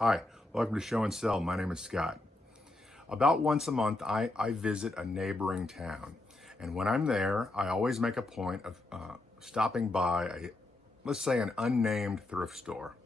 Hi, welcome to Show and Sell. My name is Scott. About once a month, I visit a neighboring town. And when I'm there, I always make a point of stopping by let's say, an unnamed thrift store.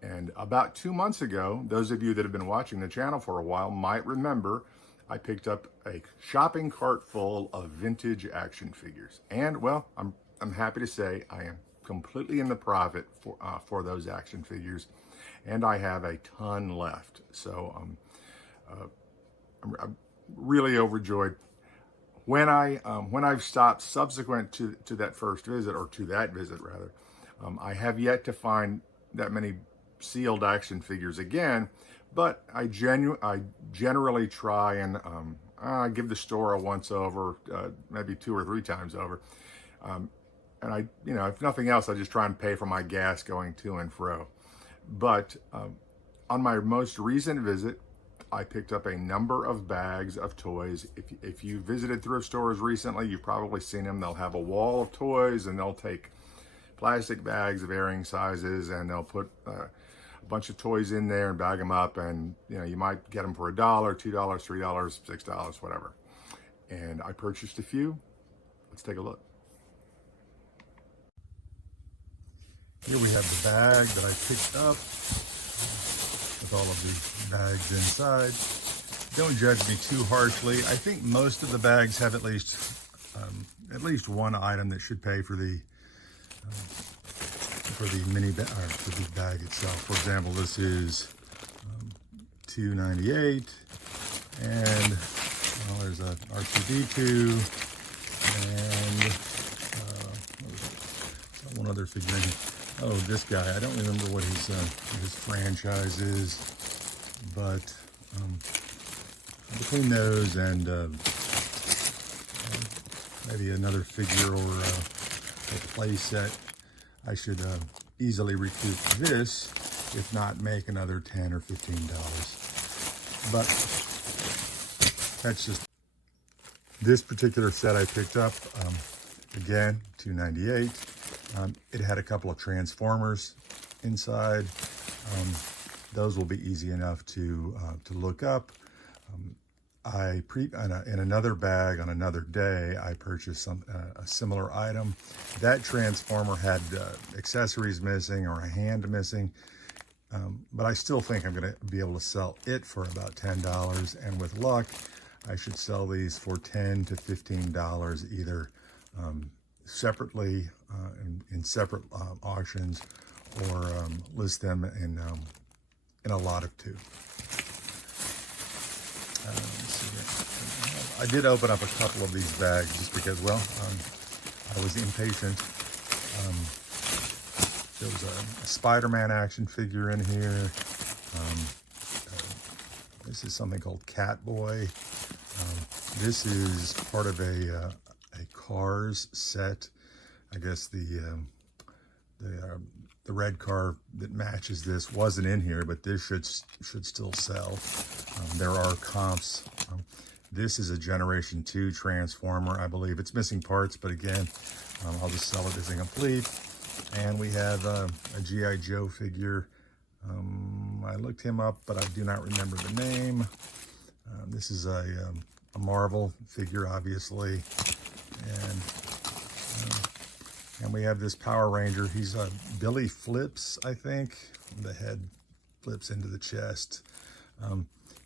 And about 2 months ago, those of you that have been watching the channel for a while might remember I picked up a shopping cart full of vintage action figures. And well, I'm happy to say I am completely in the profit for those action figures, and I have a ton left. So I'm really overjoyed. When I've stopped subsequent to that first visit, or to that visit rather, I have yet to find that many sealed action figures again, but I generally try and give the store a once over, maybe 2 or 3 times over. And if nothing else, I just try and pay for my gas going to and fro. But on my most recent visit, I picked up a number of bags of toys. If you visited thrift stores recently, you've probably seen them. They'll have a wall of toys, and they'll take plastic bags of varying sizes, and they'll put a bunch of toys in there and bag them up. And you might get them for $1, $2, $3, $6, whatever. And I purchased a few. Let's take a look. Here we have the bag that I picked up with all of the bags inside. Don't judge me too harshly. I think most of the bags have at least one item that should pay for the mini bag, or for the bag itself. For example, this is $2.98, and there's a R2D2, and one other figure in here. Oh, this guy, I don't remember what his franchise is, but between those and maybe another figure or a play set, I should easily recoup this, if not make another $10 or $15. But that's just this particular set I picked up. Again, $2.98. It had a couple of transformers inside. Those will be easy enough to look up. In another bag on another day, I purchased a similar item. That transformer had accessories missing or a hand missing, but I still think I'm going to be able to sell it for about $10. And with luck, I should sell these for $10 to $15, either separately in separate auctions, or list them in a lot of 2. Let's see here. I did open up a couple of these bags just because, well, I was impatient. There was a Spider-Man action figure in here. This is something called Catboy. This is part of a Cars set. I guess the red car that matches this wasn't in here, but this should still sell. There are comps. This is a Generation 2 Transformer, I believe. It's missing parts, but again, I'll just sell it as incomplete. And we have a G.I. Joe figure. I looked him up, but I do not remember the name. This is a Marvel figure, obviously. And we have this Power Ranger. He's Billy Phillips, I think. The head flips into the chest.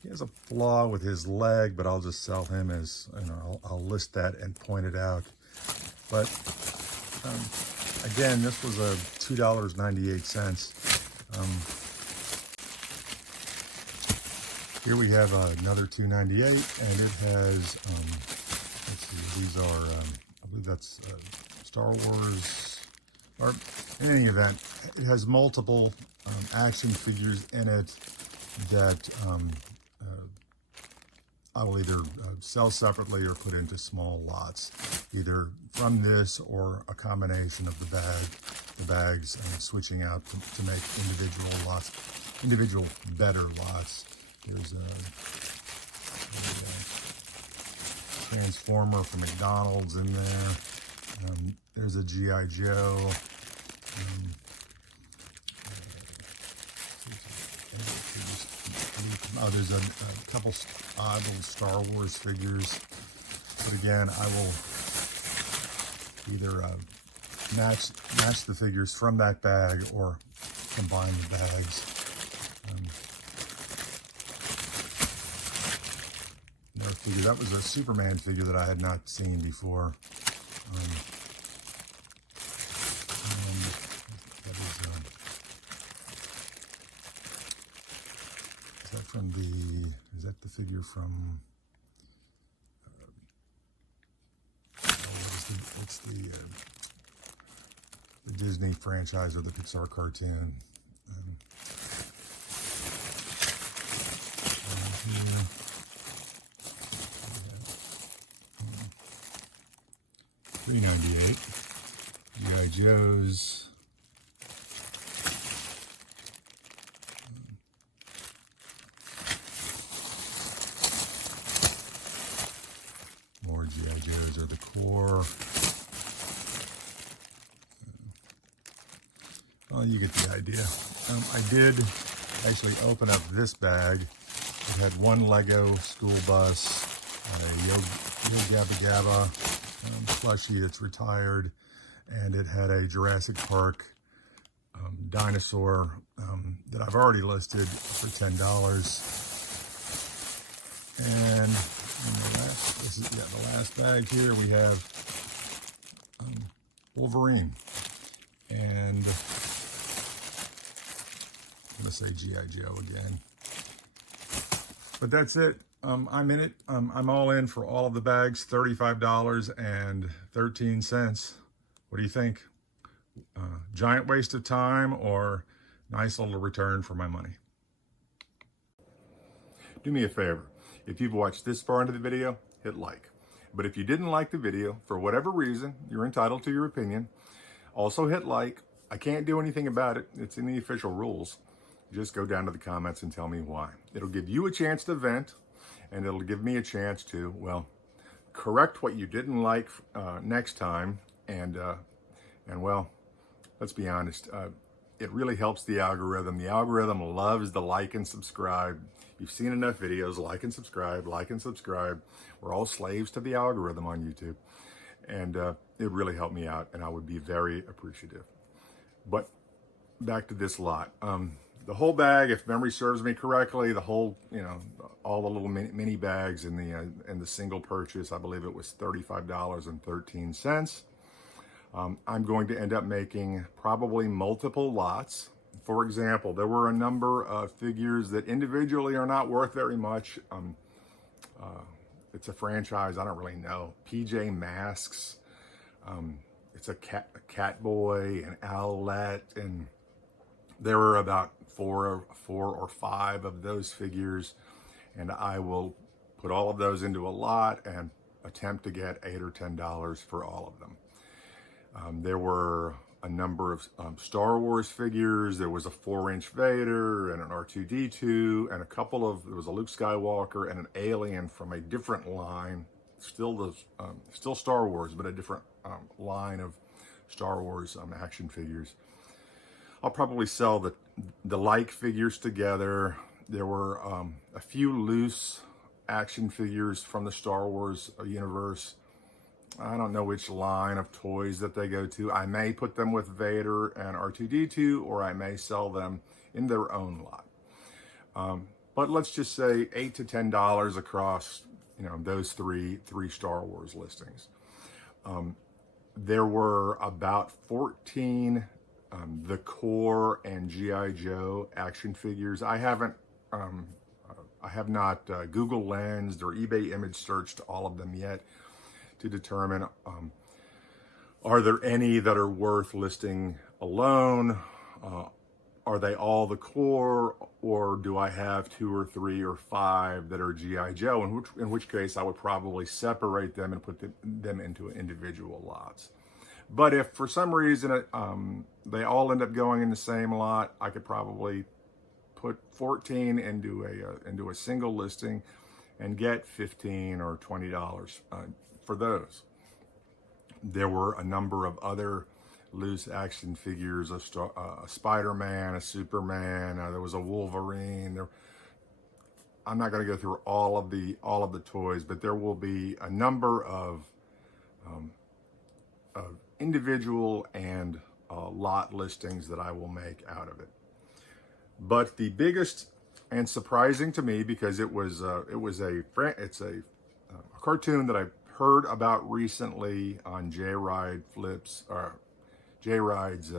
He has a flaw with his leg, but I'll just sell him as, I'll list that and point it out. But again, this was a $2.98. Here we have another $2.98, and it has, let's see, these are, I believe that's Star Wars, or in any event, it has multiple action figures in it that I will either sell separately or put into small lots, either from this or a combination of the bags, switching out to make individual better lots. There's a Transformer from McDonald's in there. There's a G.I. Joe. Oh, there's a couple odd little Star Wars figures. But again, I will either match the figures from that bag or combine the bags. Another figure, that was a Superman figure that I had not seen before. Is that the figure from, what's the Disney franchise or the Pixar cartoon? $3.98. G.I. Joe's. More G.I. Joe's are the core. Well, you get the idea. I did actually open up this bag. It had one Lego school bus, a Yo Gabba Gabba plushie that's retired, and it had a Jurassic Park dinosaur that I've already listed for $10. And the last bag here we have Wolverine, and I'm gonna say G.I. Joe again. But that's it. I'm in it. I'm all in for all of the bags, $35.13. What do you think? Giant waste of time or nice little return for my money? Do me a favor. If you've watched this far into the video, hit like. But if you didn't like the video, for whatever reason, you're entitled to your opinion. Also hit like. I can't do anything about it. It's in the official rules. Just go down to the comments and tell me why. It'll give you a chance to vent, and it'll give me a chance to, well, correct what you didn't like next time. And well, let's be honest, it really helps the algorithm. The algorithm loves the like and subscribe. You've seen enough videos, like and subscribe, like and subscribe. We're all slaves to the algorithm on YouTube. And it really helped me out, and I would be very appreciative. But back to this lot. The whole bag, if memory serves me correctly, the whole, all the little mini bags in the single purchase, I believe it was $35.13. I'm going to end up making probably multiple lots. For example, there were a number of figures that individually are not worth very much. It's a franchise, I don't really know. PJ Masks. It's a cat boy, an owlet, and there were about four or five of those figures, and I will put all of those into a lot and attempt to get $8 or $10 for all of them. There were a number of Star Wars figures. There was a 4-inch Vader and an R2-D2 and there was a Luke Skywalker and an alien from a different line, still Star Wars, but a different line of Star Wars action figures. I'll probably sell the like figures together. There were a few loose action figures from the Star Wars universe. I don't know which line of toys that they go to. I may put them with Vader and R2-D2, or I may sell them in their own lot. But let's just say $8 to $10 across, those three Star Wars listings. There were about 14 the core and G.I. Joe action figures. I have not Google Lensed or eBay image searched all of them yet to determine are there any that are worth listing alone? Are they all the core, or do I have 2 or 3 or 5 that are G.I. Joe? In which case I would probably separate them and put them into individual lots. But if for some reason they all end up going in the same lot, I could probably put 14 into a single listing and get $15 or $20 for those. There were a number of other loose action figures, a Spider-Man, a Superman. There was a Wolverine. I'm not going to go through all of the toys, but there will be a number of individual and lot listings that I will make out of it. But the biggest and surprising to me, because it's a cartoon that I heard about recently on Phillips, or Ride's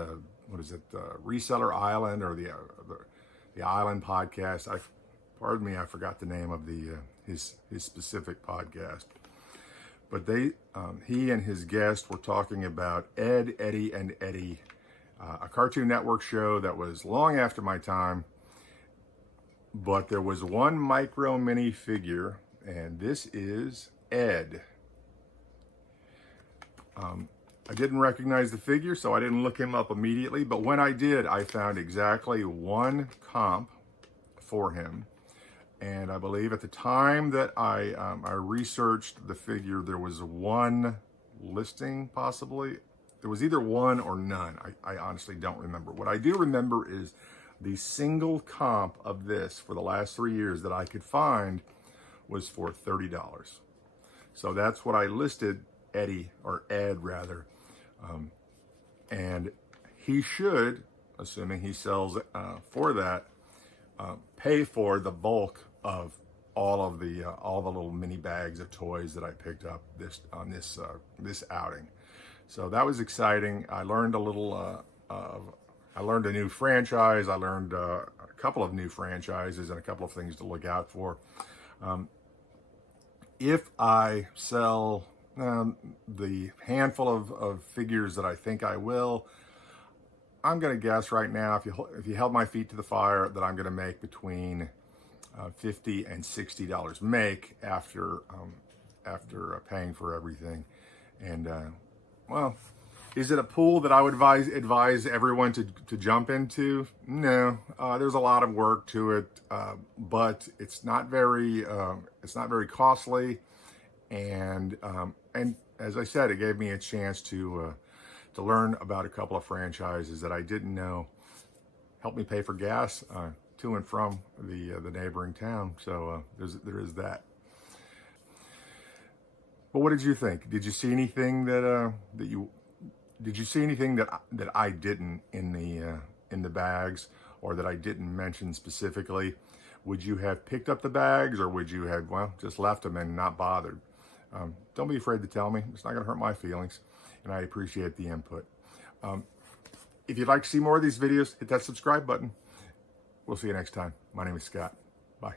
Reseller Island, or the Island podcast. Pardon me, I forgot the name of his specific podcast. But he and his guest were talking about Ed, Eddie, and Eddie, a Cartoon Network show that was long after my time. But there was one micro mini figure, and this is Ed. I didn't recognize the figure, so I didn't look him up immediately. But when I did, I found exactly one comp for him. And I believe at the time that I researched the figure, there was one listing, possibly. There was either one or none. I honestly don't remember. What I do remember is the single comp of this for the last 3 years that I could find was for $30. So that's what I listed Ed rather. And he should, assuming he sells for that, pay for the bulk of all the little mini bags of toys that I picked up this outing. So that was exciting. I learned I learned a new franchise. I learned a couple of new franchises and a couple of things to look out for. If I sell the handful of figures that I think I will, I'm going to guess right now, if you held my feet to the fire, that I'm going to make between $50 and $60 make after paying for everything. And well, is it a pool that I would advise everyone to jump into? No, there's a lot of work to it, but it's not very costly, and as I said, it gave me a chance to learn about a couple of franchises that I didn't know. Helped me pay for gas to and from the neighboring town. So there is that. But what did you think? Did you see anything that I didn't in the bags, or that I didn't mention specifically? Would you have picked up the bags, or would you have, well, just left them and not bothered? Don't be afraid to tell me. It's not going to hurt my feelings, and I appreciate the input. If you'd like to see more of these videos, hit that subscribe button. We'll see you next time. My name is Scott. Bye.